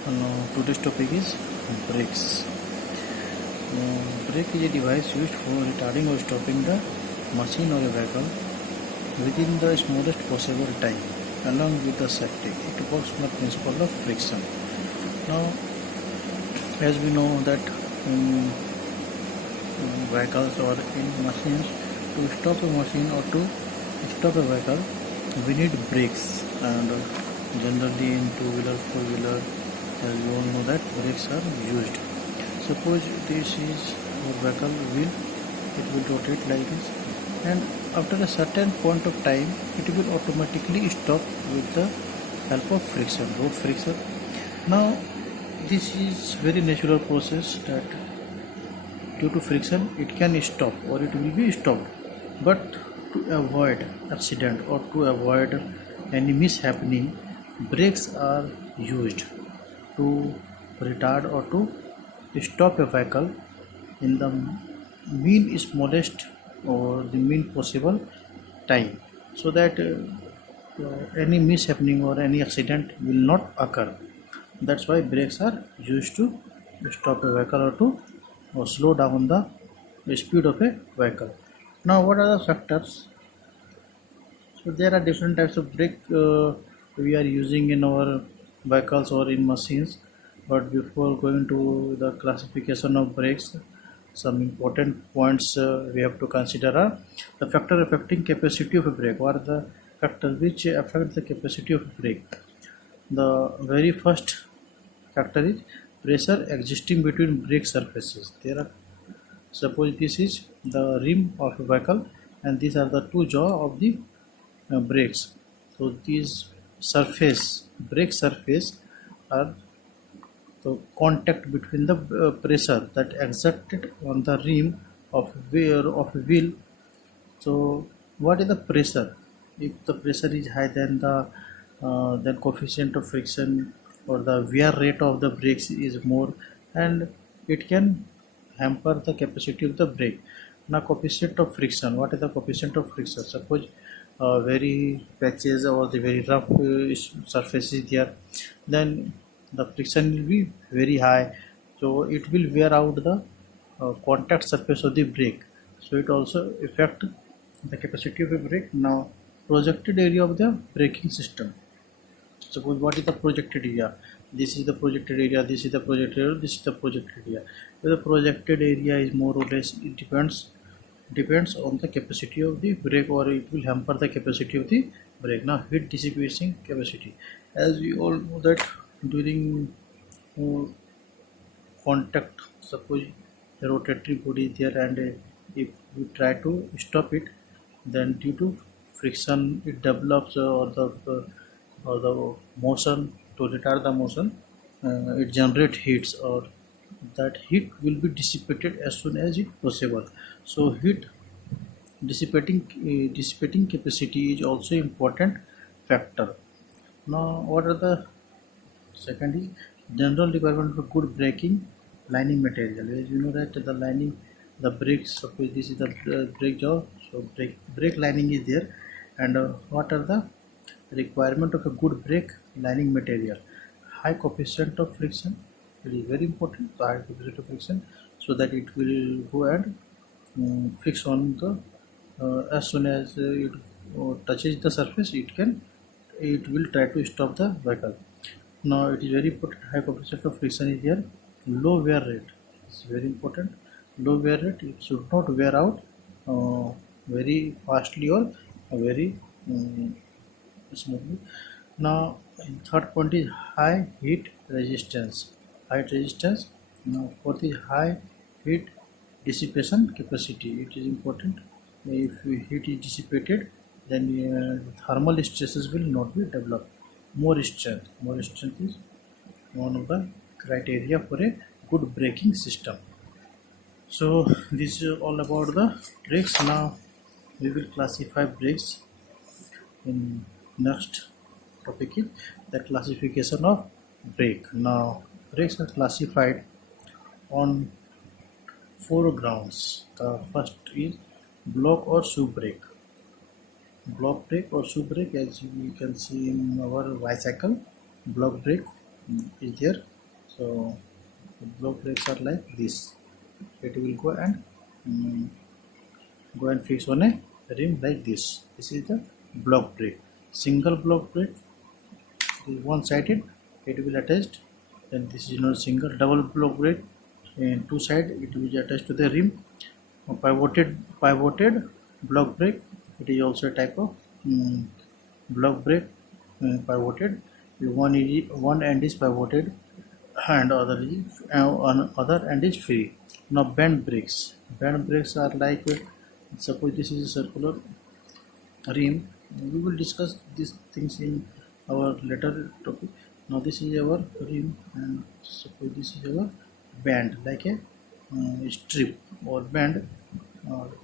Today's topic is brakes. Brake is a device used for retarding or stopping the machine or a vehicle within the smallest possible time, along with the safety. It works on the principle of friction. Now, as we know that in vehicles or in machines, to stop a machine or to stop a vehicle, we need brakes, and generally in two-wheeler, four-wheeler, as you all know that brakes are used. Suppose this is our vehicle wheel, it will rotate like this, and after a certain point of time it will automatically stop with the help of friction, road friction. Now this is very natural process that due to friction it can stop or it will be stopped, but to avoid accident or to avoid any mishappening, brakes are used to retard or to stop a vehicle in the mean smallest or the mean possible time, so that any mishappening or any accident will not occur. That's why brakes are used to stop a vehicle or to slow down the speed of a vehicle. Now, what are the factors? So there are different types of brake we are using in our vehicles or in machines. But before going to the classification of brakes, some important points we have to consider are the factor affecting capacity of a brake. What are the factors which affect the capacity of a brake? The very first factor is pressure existing between brake surfaces. There are, suppose this is the rim of a vehicle and these are the two jaw of the brakes. So these brake surface are the contact between the pressure that exerted on the rim of a wheel. So what is the pressure? If the pressure is high, then coefficient of friction or the wear rate of the brakes is more, and it can hamper the capacity of the brake. Now, coefficient of friction. What is the coefficient of friction? Suppose very patches or the very rough surface is there, then the friction will be very high, so it will wear out the contact surface of the brake, so it also affect the capacity of a brake. Now, projected area of the braking system. Suppose what is the projected area? This is the projected area, this is the projected area, this is the projected area. So the projected area is more or less, it depends on the capacity of the brake, or it will hamper the capacity of the brake. Now, heat dissipation capacity, as we all know that during contact, suppose a rotatory body is there, and if we try to stop it, then due to friction it develops or the motion, to retard the motion, it generates heats, or that heat will be dissipated as soon as it possible. So heat dissipating capacity is also important factor. Now, what are the second is general requirement for good braking lining material. As you know that the lining, the brakes, suppose this is the brake jaw, so brake lining is there, and what are the requirement of a good brake lining material? High coefficient of friction, it is very important. So high coefficient of friction, so that it will go and fix on the as soon as it touches the surface, it will try to stop the vehicle. Now, it is very important, high coefficient of friction is here. Low wear rate is very important. Low wear rate, it should not wear out very fastly or very smoothly. Now, third point is high heat resistance. Height resistance. Now, fourth is high heat dissipation capacity. It is important. If heat is dissipated, then thermal stresses will not be developed. More strength is one of the criteria for a good braking system. So this is all about the brakes. Now we will classify brakes. In next topic is the classification of brake. Now, brakes are classified on 4 grounds. The first is block or shoe brake. Block brake or shoe brake, as we can see in our bicycle, block brake is there. So the block brakes are like this. It will mm, go and fix on a rim like this. This is the block brake. Single block brake is one sided. It will attached. Then this is not single. Double block brake. And two side it will be attached to the rim. Pivoted block brake. It is also a type of block brake pivoted. One end is pivoted and other end is free. Now bend brakes. Bend brakes are like suppose this is a circular rim. We will discuss these things in our later topic. Now this is our rim and suppose this is our band like a strip or band.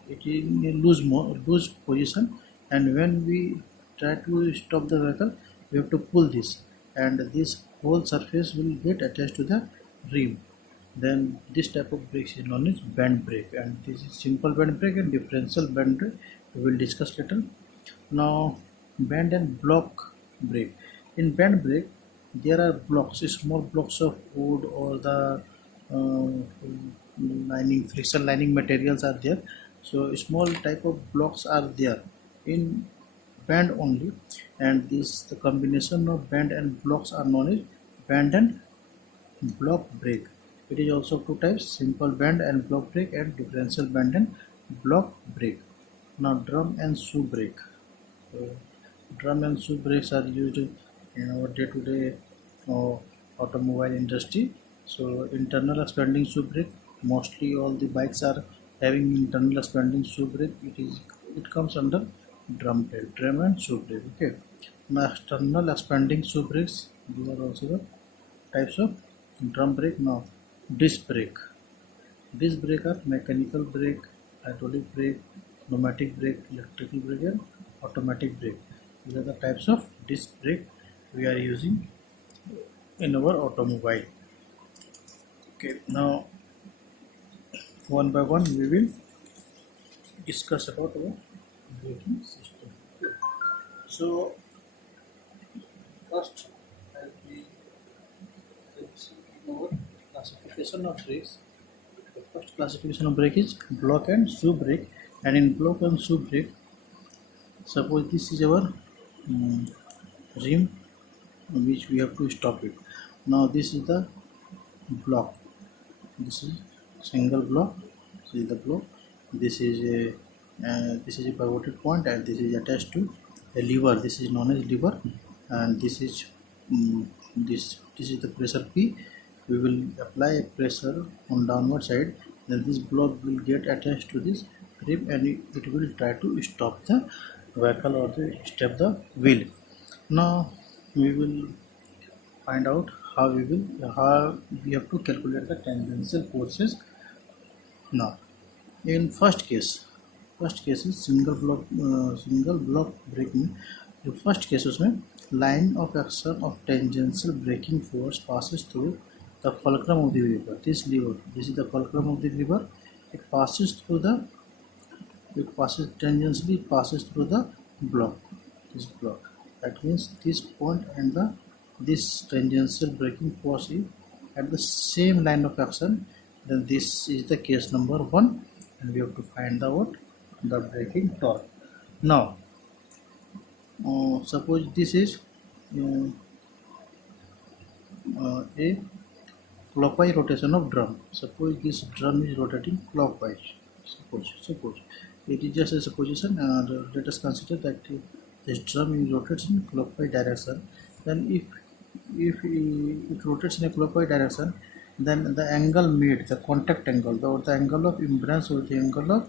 It is in a loose position, and when we try to stop the vehicle, we have to pull this, and this whole surface will get attached to the rim. Then this type of brakes is known as band brake, and this is simple band brake and differential band brake. We will discuss later. Now, band and block brake. In band brake, there are blocks, small blocks of wood or the friction lining materials are there. So small type of blocks are there in band only, and this the combination of band and blocks are known as band and block brake. It is also two types: simple band and block brake, and differential band and block brake. Now drum and shoe brake. So, drum and shoe brakes are used in our day-to-day automobile industry. So internal expanding shoe brake. Mostly all the bikes are having internal expanding shoe brake. It comes under drum and shoe brake. Okay. Now external expanding shoe brakes. These are also the types of drum brake. Now disc brake. Disc brake are mechanical brake, hydraulic brake, pneumatic brake, electrical brake, and automatic brake. These are the types of disc brake we are using in our automobile. Okay, now one by one we will discuss about our braking system. So first, as we see in our classification of brakes, the first classification of brake is block and shoe brake. And in block and shoe brake, suppose this is our rim which we have to stop it. Now this is the block. This is single block. This is the block. This is a pivoted point, and this is attached to a lever. This is known as lever, and this is this is the pressure P. We will apply a pressure on downward side. Then this block will get attached to this rim, and it will try to stop the vehicle or stop the wheel. Now we will find out how we have to calculate the tangential forces. Now in first case is single block braking. The first cases में line of action of tangential braking force passes through the fulcrum of the lever. This is the fulcrum of the lever. It passes tangentially passes through the block. This block. That means this point and this tangential braking force is at the same line of action. Then this is the case number 1, and we have to find out the braking torque. Now suppose this is a clockwise rotation of drum. Suppose this drum is rotating clockwise. Suppose it is just a supposition, and let us consider that this drum is rotates in clockwise direction. Then if it rotates in a clockwise direction, then the angle made, the contact angle, or the angle of impedance or the angle of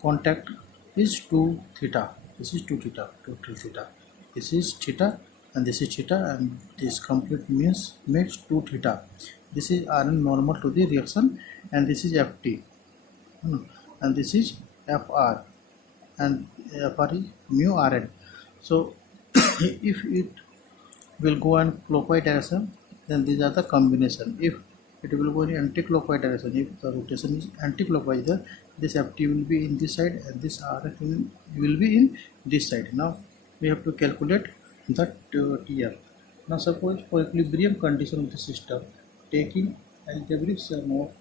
contact is 2 theta. This is 2 theta, total theta. This is theta and this is theta, and this complete makes 2 theta. This is Rn normal to the reaction, and this is Ft, and this is Fr, and Fr is mu Rn. So if it will go in clockwise direction, then these are the combination. If it will go in anti-clockwise direction, if the rotation is anti-clockwise, then this Ft will be in this side and this Rf will be in this side. Now we have to calculate the TR. Now suppose for equilibrium condition of the system, taking algebraic sum of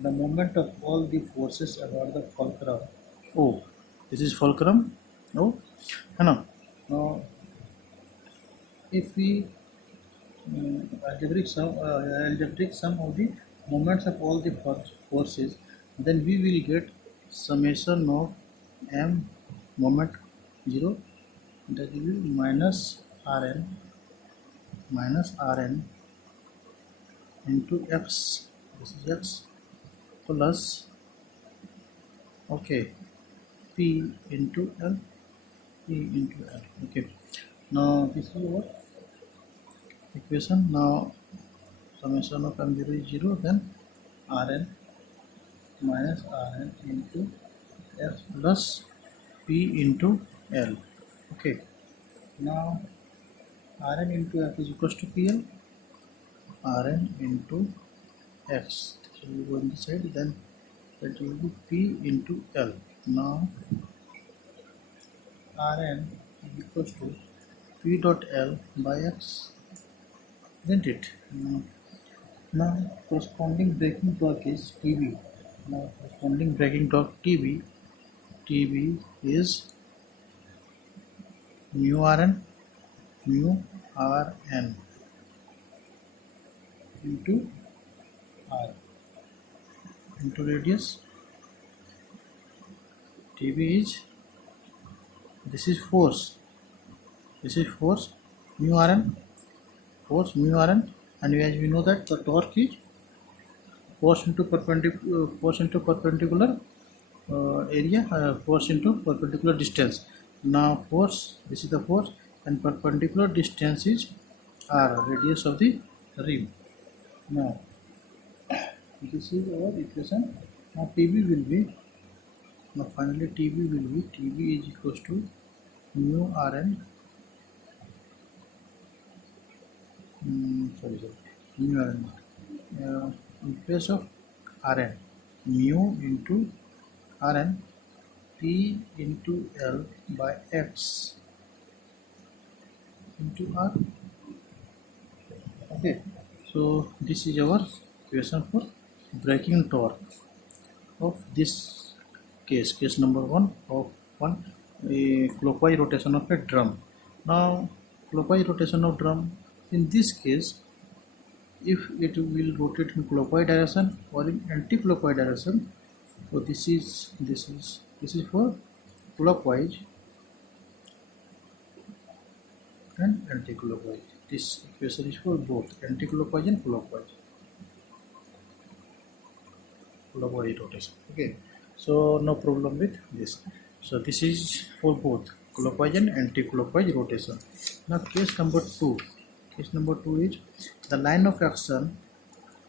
the moment of all the forces about the fulcrum. Oh, this is fulcrum. Oh, no. Now, if we algebraic sum of the moments of all the forces, then we will get summation of m moment 0, that will be minus rn into x, this is x, plus okay p into l, okay. Now this is what equation. Now summation of m0 is 0, then rn minus rn into x plus p into l. Okay, now rn into f is equals to pl, rn into x, so we go on this side, then that will be p into l. Now rn is equals to p dot l by x, isn't it? Now corresponding breaking torque is Tb. Now corresponding breaking torque Tb is mu rn into r into radius. Tb is, this is force mu rn, and as we know that the torque is force into perpendicular area, force into perpendicular distance. Now force, this is the force, and perpendicular distance is r, radius of the rim. Now this is our equation. Now Tb will be, now finally Tb is equals to mu rn, mu rn, in place of rn, mu into rn, p into l by x into r. Okay, so this is our equation for breaking torque of this case number 1 of a clockwise rotation of a drum. Now clockwise rotation of drum, in this case, if it will rotate in clockwise direction or in anti-clockwise direction, so this is for clockwise and anti-clockwise. This equation is for both anti-clockwise and clockwise rotation. Okay, so no problem with this. So this is for both clockwise and anti-clockwise rotation. Now case number 2 is the line of action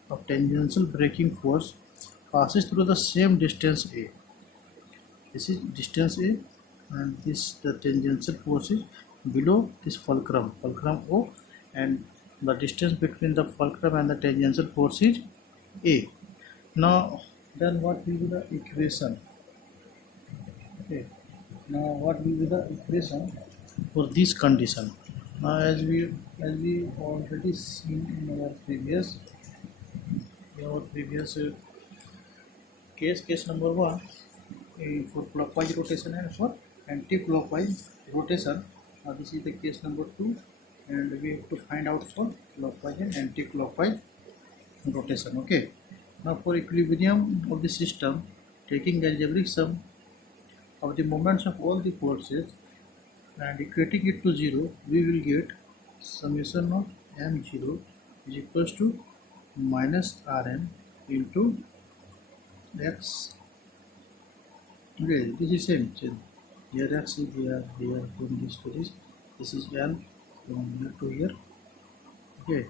of tangential braking force passes through the same distance a. This is distance a, and this the tangential force is below this fulcrum O, and the distance between the fulcrum and the tangential force is a. Now then what will be the equation? Okay, now what will be the equation for this condition? Now as we already seen in our previous case number 1 for clockwise rotation and for anti-clockwise rotation. Now this is the case number 2, and we have to find out for clockwise and anti-clockwise rotation. Okay, now for equilibrium of the system, taking algebraic sum of the moments of all the forces and equating it to 0, we will get summation of m0 is equals to minus rn into x. Okay, this is same. Here x is here from this to this. This is l from here to here. Okay,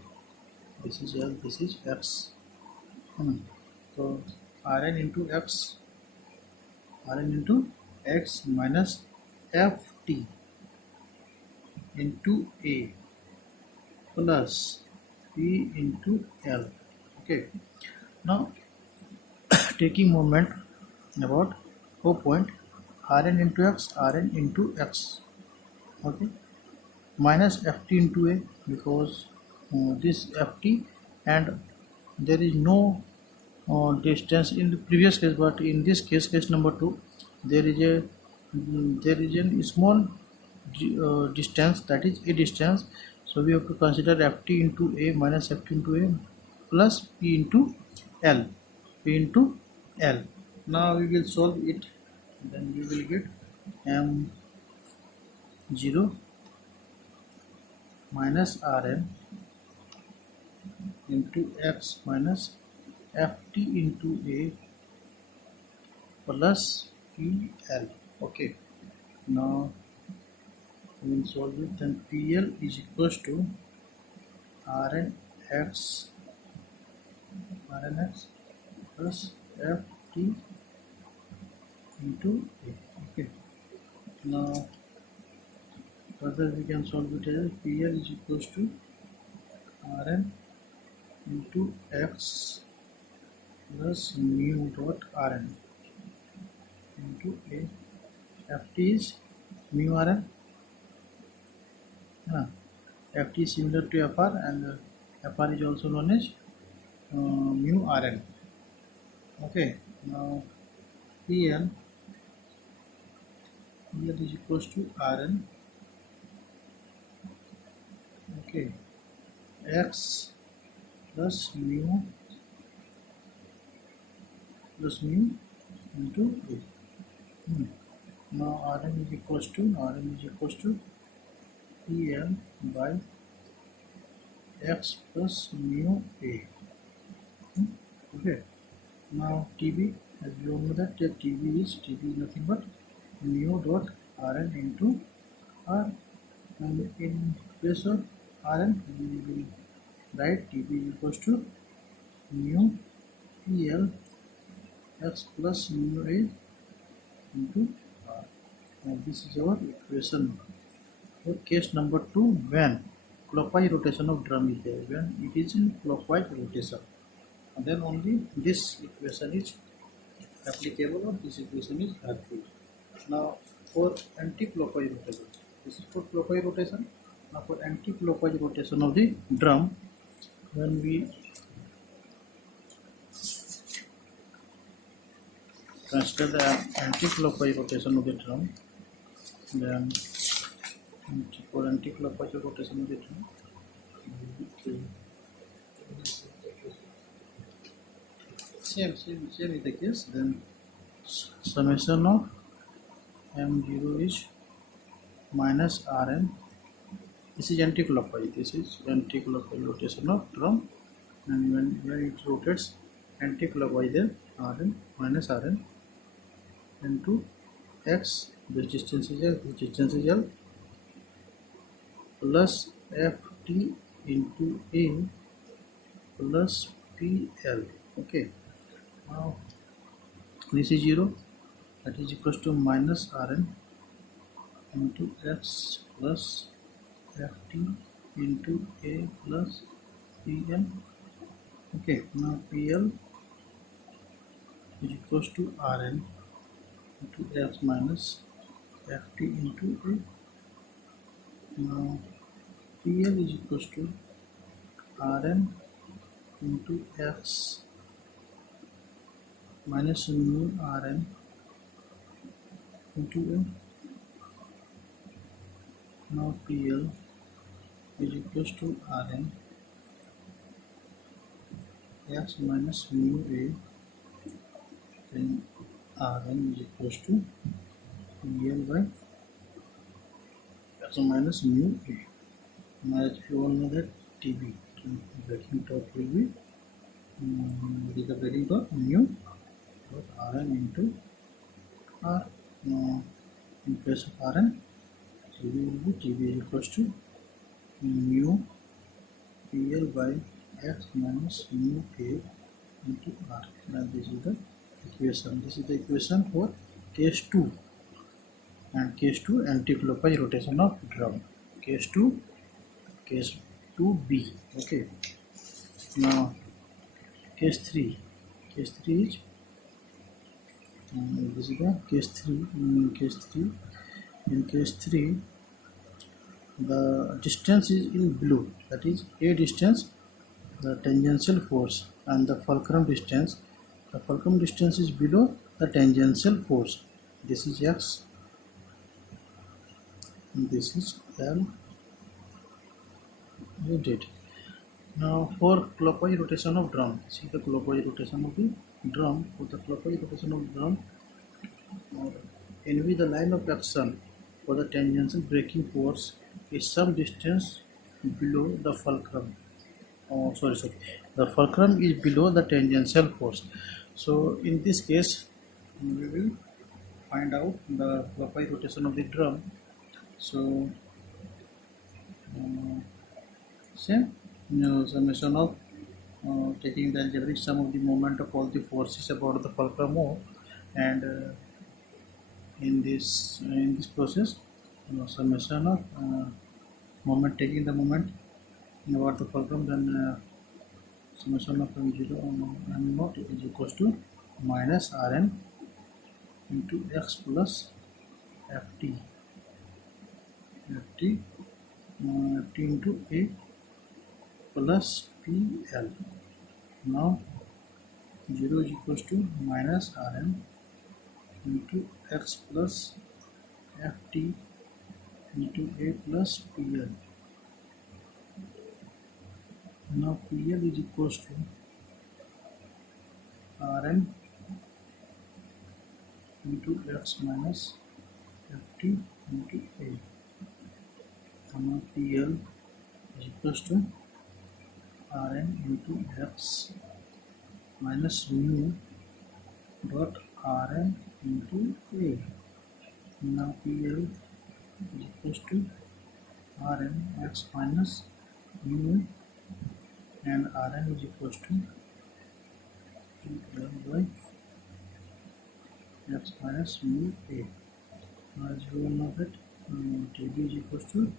this is l, this is x. So rn into x minus ft into a plus p into l. Okay, now taking moment about O point, rn into x, okay, minus ft into a, because this ft and there is no distance in the previous case, but in this case, case number 2, there is a small distance, that is a distance. So we have to consider ft into a minus ft into a plus p into l, Now we will solve it, then we will get m0 minus rn into x minus ft into a plus pl. Okay, now we will solve it. Then pl is equals to rnx plus ft into a. Okay, now further we can solve it as pl is equals to rn into x plus mu dot rn into a. ft is mu rn. Ft is similar to fr, and fr is also known as mu rn. Okay, now pl is equals to rn, okay, x plus mu into a. Now rn is equals to pl by x plus mu a. Okay, now tb, as we all know that tb is nothing but mu dot rn into r, and in place of rn we will write tb equals to mu pl x plus mu a into r. And this is our equation for case number 2, when clockwise rotation of drum is there. When it is in clockwise rotation, and then only this equation is applicable, or this equation is helpful. Now for anti-clockwise rotation, this is for clockwise rotation. Now for anti-clockwise rotation of the drum, when we consider the anti-clockwise rotation of the drum, then for anti-clockwise rotation of the drum, same is the case. Then summation of m0 is minus rn. This is anti-clockwise. Rotation of drum, and when it rotates anti-clockwise, then rn minus rn into x, this distance is l, plus ft into a plus pl. Okay, now this is 0, that is equals to minus rn into x plus ft into a plus pl. Okay, now pl is equals to rn into x minus ft into a. Now pl is equals to rn into x minus mu rn into a. Now pl is equals to rn x minus mu a, then rn is equals to pl by x minus mu a. Now as you all know that tb, breaking torque will be the breaking torque mu dot rn into r. In place of rn, tb will be equals to mu pl by x minus mu a into r. Now this is the equation for case 2, and case 2 anti-clockwise rotation of drum. Case 2b. Okay, now case 3 is this is the case 3. In case 3 the distance is in blue, that is a distance, the tangential force and the fulcrum distance. The fulcrum distance is below the tangential force. This is x, and this is L. You did. Now for clockwise rotation of drum, see the clockwise rotation of the drum. For the clockwise rotation of drum, NV the line of action for the tangential braking force is some distance below the fulcrum. Oh, sorry. The fulcrum is below the tangential force. So in this case, we will find out the clockwise rotation of the drum. So same summation of taking the algebraic sum of the moment of all the forces about the fulcrum O, and in this process, summation of moment taking the moment about the fulcrum, then summation of m0 and m0 is equals to minus Rn into x plus ft into a plus pl. Now 0 is equals to minus Rn into x plus ft into a plus pl. Now pl is equals to Rn into x minus ft into a. Now pl is equals to Rn into x minus mu dot Rn into a. Now pl is equals to Rn x minus mu, and Rn is equals to pl by x minus mu a. Now as you all know that Tb is equals to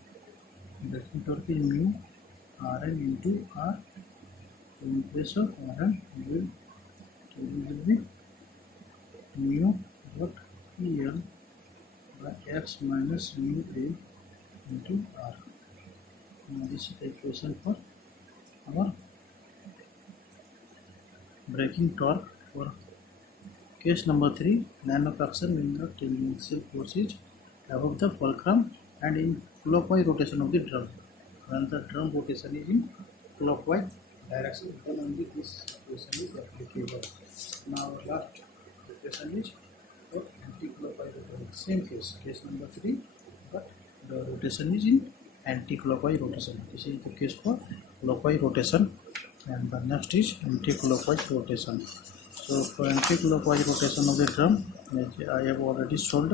braking torque is mu Rn into R. So in place of Rn, Tb will be mu dot pl by x minus mu a into R. Now this is the equation for our braking torque for case number 3. Line of action when the tangential force is above the fulcrum and in clockwise rotation of the drum. When the drum rotation is in clockwise direction, then only this equation is applicable. Now our last equation is for anti-clockwise rotation. Same case number 3, but the rotation is in anti-clockwise rotation. This is the case for clockwise rotation, and the next is anti-clockwise rotation. So for anti-clockwise rotation of the drum, I have already solved